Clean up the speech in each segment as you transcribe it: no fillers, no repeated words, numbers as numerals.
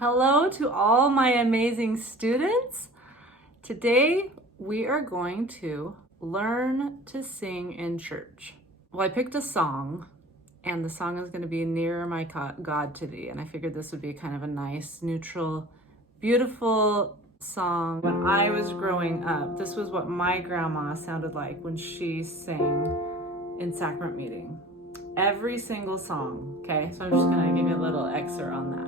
Hello to all my amazing students. Today we are going to learn to sing in church. Well, I picked a song, and the song is going to be Nearer My God to Thee, and I figured this would be kind of a nice, neutral, beautiful song. When I was growing up, this was what my grandma sounded like when she sang in sacrament meeting. Every single song, okay? So I'm just gonna give you a little excerpt on that.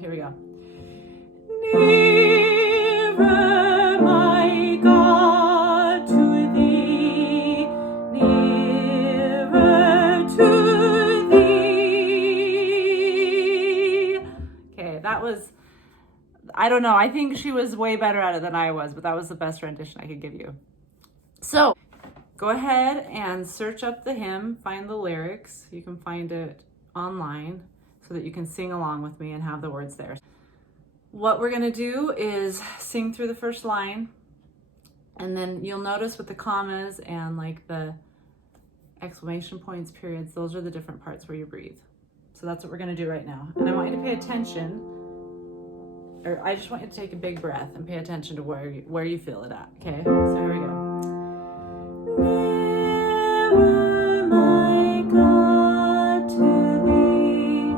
Here we go. Nearer, my God, to thee, nearer to thee. Okay, that was, I don't know, I think she was way better at it than I was, but that was the best rendition I could give you. So, go ahead and search up the hymn, find the lyrics. You can find it online so that you can sing along with me and have the words there. What we're gonna do is sing through the first line, and then you'll notice with the commas and like the exclamation points, periods, those are the different parts where you breathe. So that's what we're gonna do right now. And I want you to pay attention, or I just want you to take a big breath and pay attention to where you feel it at, okay? So here we go. Nearer, my God, to thee,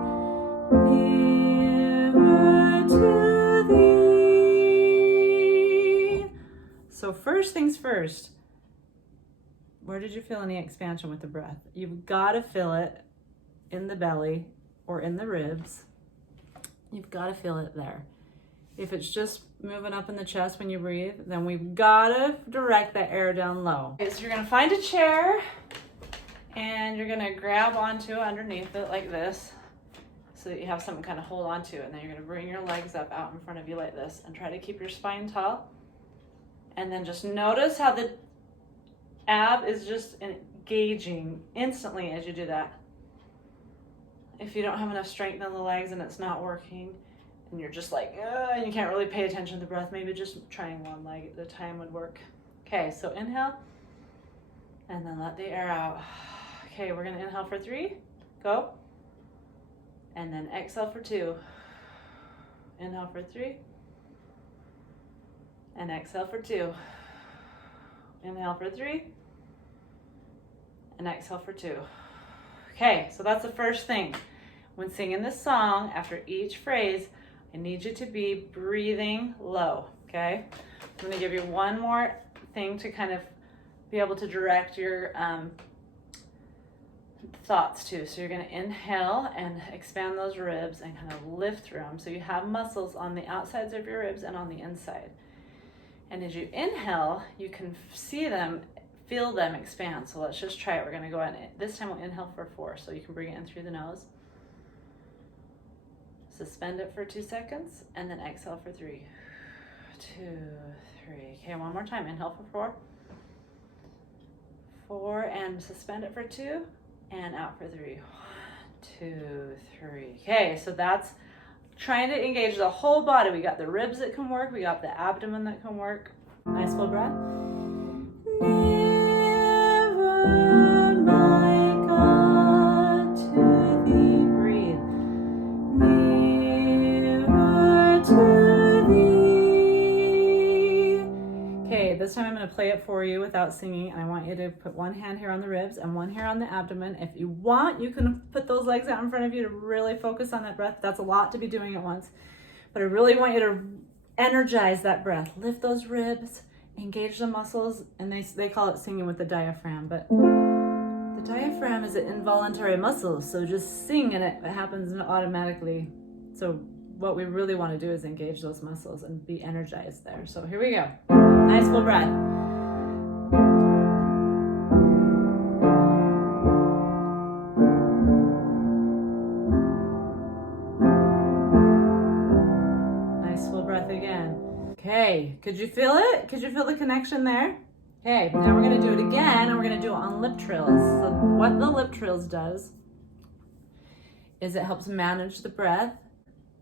nearer to thee. So first things first, where did you feel any expansion with the breath? You've got to feel it in the belly or in the ribs. You've got to feel it there. If it's just moving up in the chest when you breathe, then we've got to direct that air down low. Okay, so you're going to find a chair and you're going to grab onto underneath it like this so that you have something kind of hold on to, and then you're going to bring your legs up out in front of you like this and try to keep your spine tall. And then just notice how the ab is just engaging instantly as you do that. If you don't have enough strength in the legs and it's not working, and you're just like, and you can't really pay attention to the breath, maybe just trying one leg at a time would work. Okay, so inhale, and then let the air out. Okay, we're gonna inhale for 3, go. And then exhale for 2. Inhale for 3, and exhale for 2. Inhale for 3, and exhale for 2. Okay, so that's the first thing. When singing this song, after each phrase, I need you to be breathing low, okay? I'm gonna give you one more thing to kind of be able to direct your thoughts to. So you're gonna inhale and expand those ribs and kind of lift through them. So you have muscles on the outsides of your ribs and on the inside. And as you inhale, you can see them, feel them expand. So let's just try it. We're gonna go ahead and this time we'll inhale for 4. So you can bring it in through the nose. Suspend it for 2 seconds, and then exhale for 3. 2, 3. Okay, one more time. Inhale for 4. 4, and suspend it for 2, and out for 3. 1, 2, 3. Okay, so that's trying to engage the whole body. We got the ribs that can work. We got the abdomen that can work. Nice full breath. Nearer, my God, to thee. Breathe. Okay, this time I'm going to play it for you without singing, and I want you to put one hand here on the ribs and one here on the abdomen. If you want, you can put those legs out in front of you to really focus on that breath. That's a lot to be doing at once, but I really want you to energize that breath. Lift those ribs, engage the muscles, and they call it singing with the diaphragm, but the diaphragm is an involuntary muscle, so just sing and it happens automatically. So what we really want to do is engage those muscles and be energized there. So here we go. Nice full breath. Nice full breath again. Okay, could you feel it? Could you feel the connection there? Okay, now we're gonna do it again, and we're gonna do it on lip trills. So what the lip trills does is it helps manage the breath.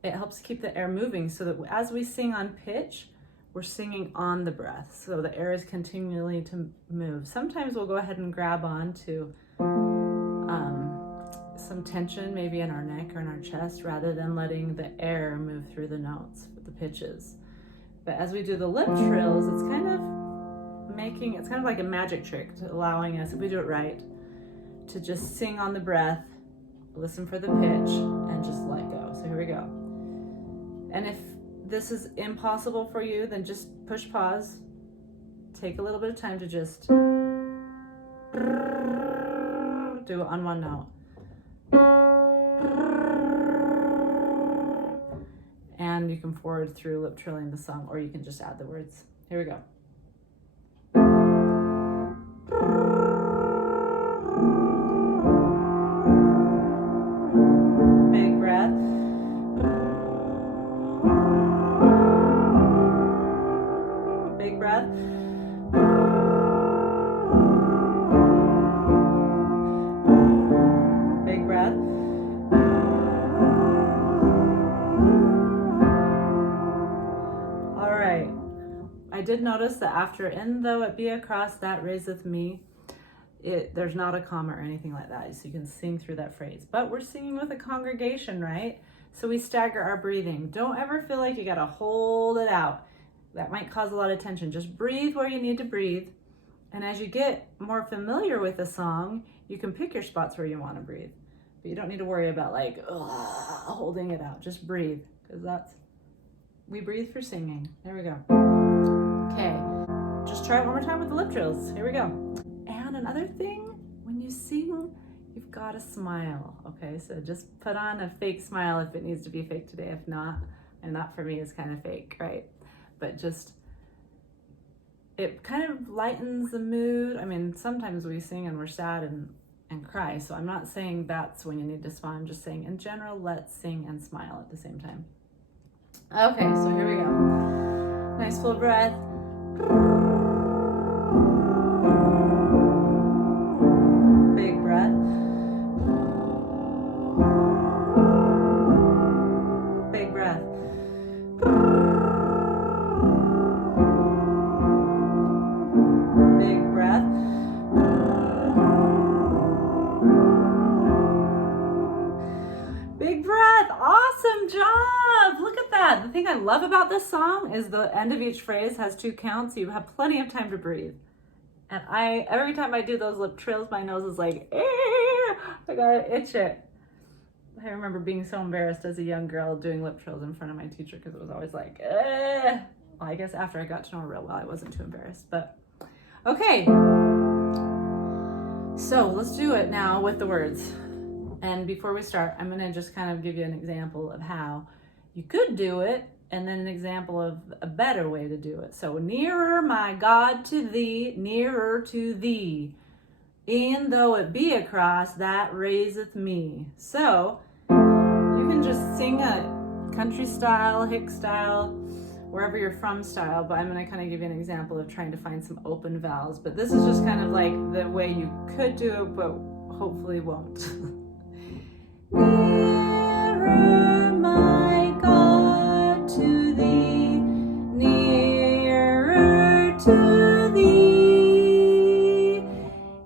It helps keep the air moving so that as we sing on pitch, we're singing on the breath. So the air is continually to move. Sometimes we'll go ahead and grab on to some tension maybe in our neck or in our chest rather than letting the air move through the notes, the pitches. But as we do the lip trills, it's kind of like a magic trick to allowing us, if we do it right, to just sing on the breath, listen for the pitch, and just let go. So here we go. And if this is impossible for you, then just push pause. Take a little bit of time to just do it on one note. And you can forward through lip trilling the song, or you can just add the words. Here we go. Big breath. Big breath. Big breath. All right. I did notice that after "in though it be a cross that raiseth me," there's not a comma or anything like that, so you can sing through that phrase. But we're singing with a congregation, right? So we stagger our breathing. Don't ever feel like you gotta hold it out. That might cause a lot of tension. Just breathe where you need to breathe. And as you get more familiar with the song, you can pick your spots where you want to breathe. But you don't need to worry about like holding it out. Just breathe, because we breathe for singing. There we go. Okay, just try it one more time with the lip trills. Here we go. And another thing, when you sing, you've got to smile. Okay, so just put on a fake smile if it needs to be fake today. If not, and that for me is kind of fake, right? But just, it kind of lightens the mood. I mean, sometimes we sing and we're sad and cry, so I'm not saying that's when you need to smile. I'm just saying in general, let's sing and smile at the same time. Okay, so here we go. Nice full breath. Big breath. Big breath. Big breath. Big breath. Awesome job. Look at that. The thing I love about this song is the end of each phrase has 2 counts, so you have plenty of time to breathe. And every time I do those lip trills, my nose is like, I gotta itch it. I remember being so embarrassed as a young girl doing lip trills in front of my teacher because it was always like, Well, I guess after I got to know her real well, I wasn't too embarrassed, but okay. So let's do it now with the words. And before we start, I'm gonna just kind of give you an example of how you could do it, and then an example of a better way to do it. So, nearer, my God, to thee, nearer to thee, e'en though it be a cross that raiseth me. So, you can just sing a country style, hick style, wherever you're from style, but I'm gonna kind of give you an example of trying to find some open vowels. But this is just kind of like the way you could do it, but hopefully won't. Nearer, my God, to thee, nearer to thee,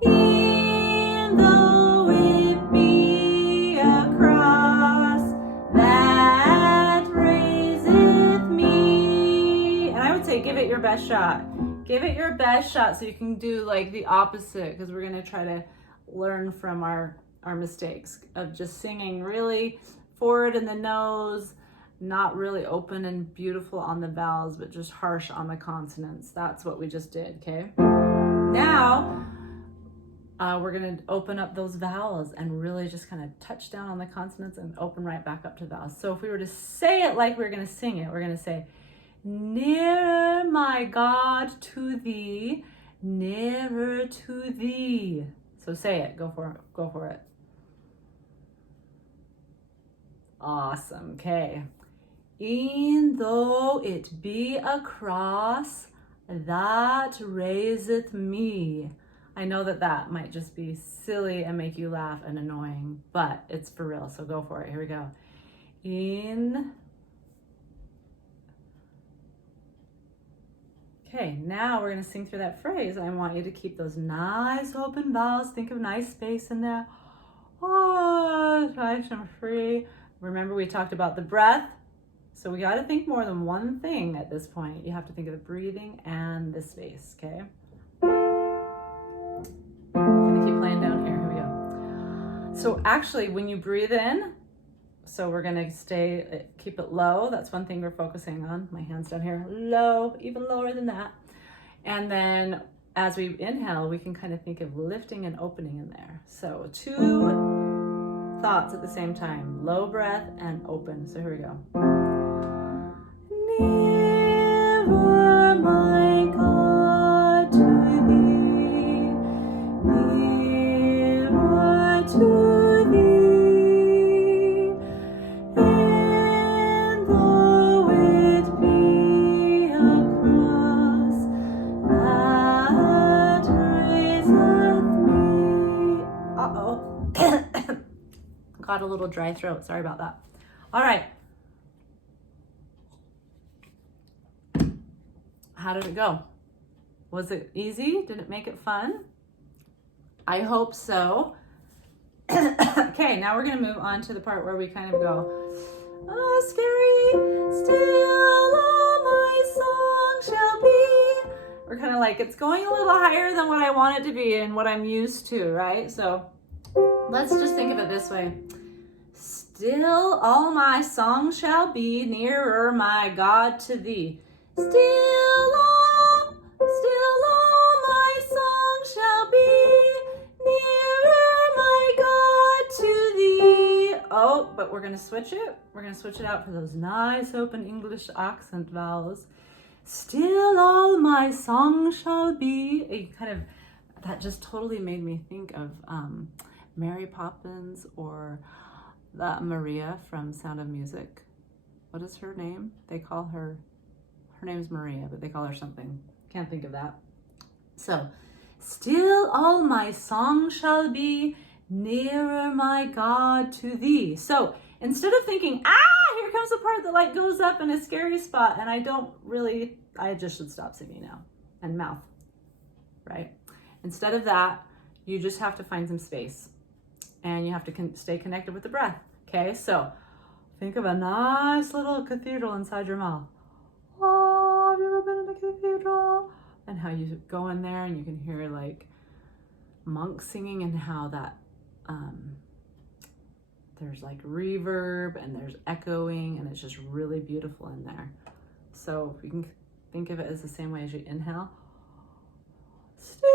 e'en though it be a cross that raiseth me. And I would say give it your best shot. Give it your best shot so you can do like the opposite, because we're going to try to learn from our mistakes of just singing really forward in the nose, not really open and beautiful on the vowels, but just harsh on the consonants. That's what we just did, okay? Now, we're gonna open up those vowels and really just kind of touch down on the consonants and open right back up to the vowels. So if we were to say it like we we're gonna sing it, we're gonna say, near my God to thee, nearer to thee. So say it, go for it. Awesome, okay. E'en though it be a cross that raiseth me. I know that might just be silly and make you laugh and annoying, but it's for real, so go for it. Here we go. Okay, now we're gonna sing through that phrase. I want you to keep those nice open vowels. Think of nice space in there. Nice and free. Remember, we talked about the breath. So we got to think more than one thing at this point. You have to think of the breathing and the space, okay? I'm gonna keep playing down here. Here we go. So actually, when you breathe in, so we're gonna keep it low. That's one thing we're focusing on. My hands down here, low, even lower than that. And then as we inhale, we can kind of think of lifting and opening in there. So 2 thoughts at the same time, low breath and open. So here we go. Nearer, my God, to thee, nearer to thee, and though it be a cross that raiseth me. Uh-oh. Got a little dry throat, sorry about that. All right. How did it go? Was it easy? Did it make it fun? I hope so. Okay, now we're gonna move on to the part where we kind of go, oh, scary, still all my song shall be. We're kind of like, it's going a little higher than what I want it to be and what I'm used to, right? So let's just think of it this way. Still all my song shall be, nearer, my God, to thee. Still all my song shall be, nearer, my God, to thee. Oh, but we're gonna switch it. We're gonna switch it out for those nice open English accent vowels. Still all my song shall be. That just totally made me think of Mary Poppins or Maria from Sound of Music. What is her name? They call her name's Maria, but they call her something. Can't think of that. So, still all my song shall be, nearer, my God, to thee. So instead of thinking, here comes the part that like goes up in a scary spot and I just should stop singing now and mouth, right? Instead of that, you just have to find some space and you have to stay connected with the breath. Okay, so think of a nice little cathedral inside your mouth. Oh, have you ever been in a cathedral? And how you go in there and you can hear like monks singing and how that there's like reverb and there's echoing and it's just really beautiful in there. So you can think of it as the same way as you inhale. Still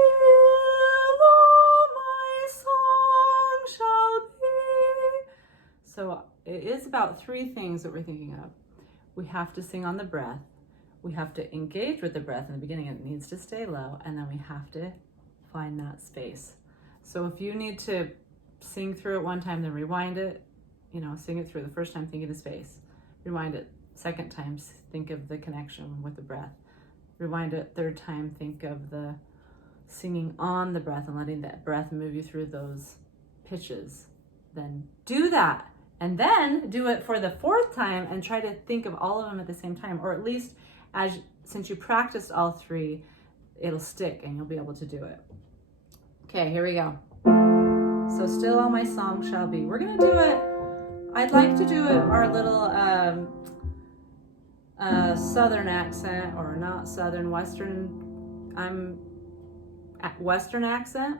all my song shall be. So it is about 3 things that we're thinking of. We have to sing on the breath. We have to engage with the breath in the beginning. It needs to stay low. And then we have to find that space. So if you need to sing through it one time, then rewind it. Sing it through the first time, think of the space. Rewind it second time, think of the connection with the breath. Rewind it third time, think of the singing on the breath and letting that breath move you through those pitches. Then do that. And then do it for the 4th time and try to think of all of them at the same time, or at least since you practiced all 3, it'll stick and you'll be able to do it. Okay, here we go. So still all my song shall be. We're gonna do it. I'd like to do it our little southern accent, or not southern, western accent.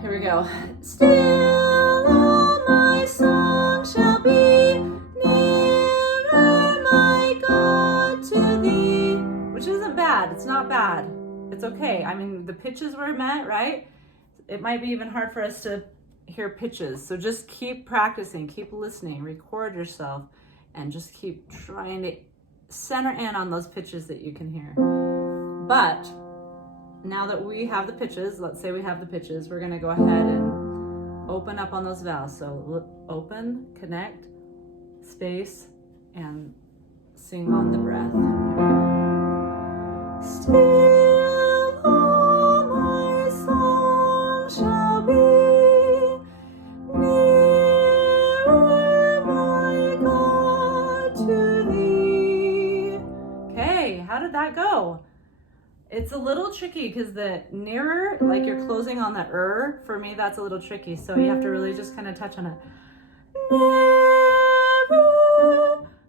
Here we go. Still all my song shall be, nearer, my God, to thee. Which isn't bad. It's not bad. It's okay. I mean, the pitches were met, right? It might be even hard for us to hear pitches. So just keep practicing, keep listening, record yourself, and just keep trying to center in on those pitches that you can hear. But now that we have the pitches, let's say we have the pitches, we're gonna go ahead and open up on those vowels. So open, connect, space, and sing on the breath. Still all my song shall be, nearer, my God, to thee. Okay, how did that go? It's a little tricky because the nearer, like you're closing on the for me, that's a little tricky. So you have to really just kind of touch on it. Never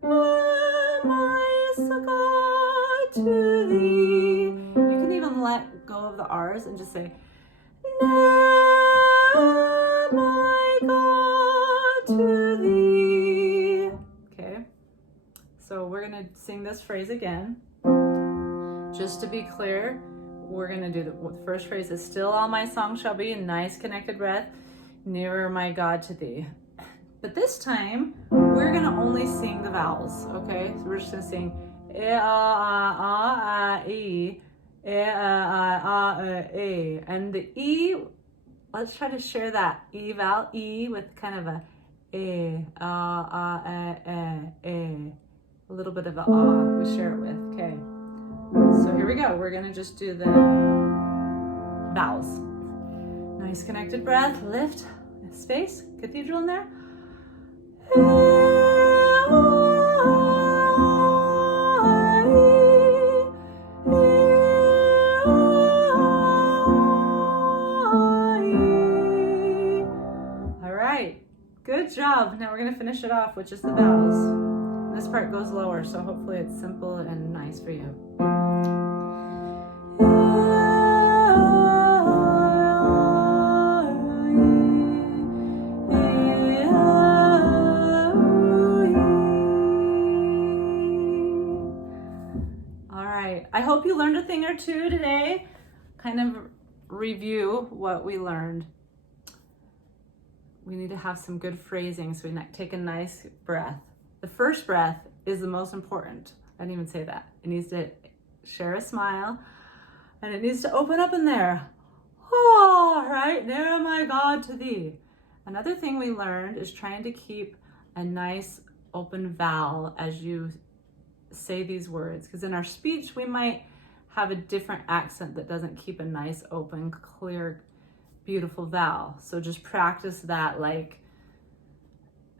am I so God to thee. You can even let go of the R's and just say, never am I God to thee. Okay, so we're gonna sing this phrase again. Just to be clear, we're gonna do the first phrase is still all my songs shall be, nice connected breath, nearer my God to thee. But this time, we're gonna only sing the vowels, okay? So we're just gonna sing e, a, e, e. And the E, let's try to share that E vowel, E, with kind of a e, a little bit of a we share it with, okay? So here we go. We're gonna just do the vowels. Nice connected breath, lift, space, cathedral in there. All right, good job. Now we're gonna finish it off with just the vowels. This part goes lower, so hopefully it's simple and nice for you. I hope you learned a thing or two today. Kind of review what we learned. We need to have some good phrasing, so we take a nice breath. The first breath is the most important. I didn't even say that. It needs to share a smile, and it needs to open up in there. Oh, right, near my God to thee. Another thing we learned is trying to keep a nice open vowel as you say these words, because in our speech we might have a different accent that doesn't keep a nice open clear beautiful vowel. So just practice that, like,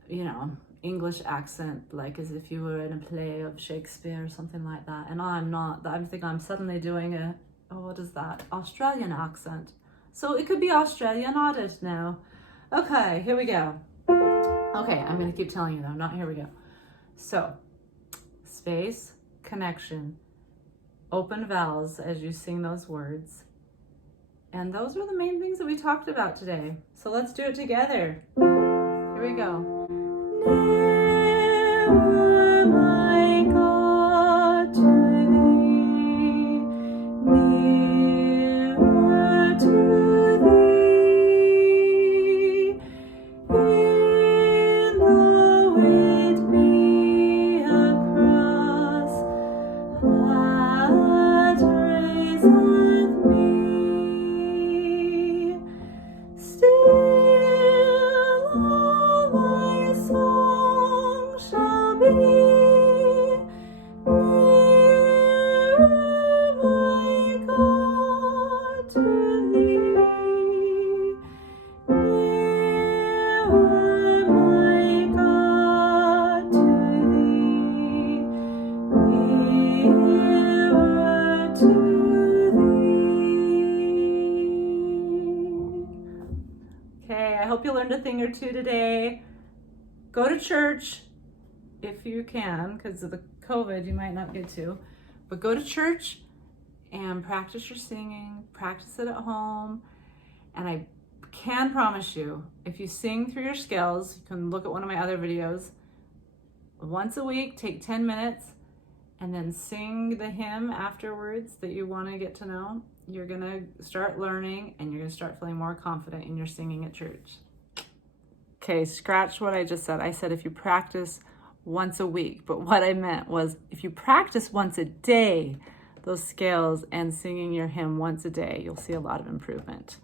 you know, English accent, like as if you were in a play of Shakespeare or something like that. And I'm not. I think I'm suddenly doing a, what is that, Australian accent. So it could be Australian audit now. Okay, here we go. Okay, I'm gonna keep telling you though, not here we go. So space, connection, open vowels as you sing those words. And those are the main things that we talked about today. So let's do it together. Here we go. Nearer my God to thee, nearer to thee, in though it be a cross that raiseth me, still all my song shall be, nearer my God to thee, nearer my God to thee, nearer to thee. Okay, I hope you learned a thing or two today. Go to church if you can, because of the COVID, you might not get to. But go to church and practice your singing, practice it at home. And I can promise you, if you sing through your scales, you can look at one of my other videos. Once a week, take 10 minutes, and then sing the hymn afterwards that you want to get to know. You're going to start learning, and you're going to start feeling more confident in your singing at church. Okay, scratch what I just said. I said if you practice once a week, but what I meant was if you practice once a day, those scales and singing your hymn once a day, you'll see a lot of improvement.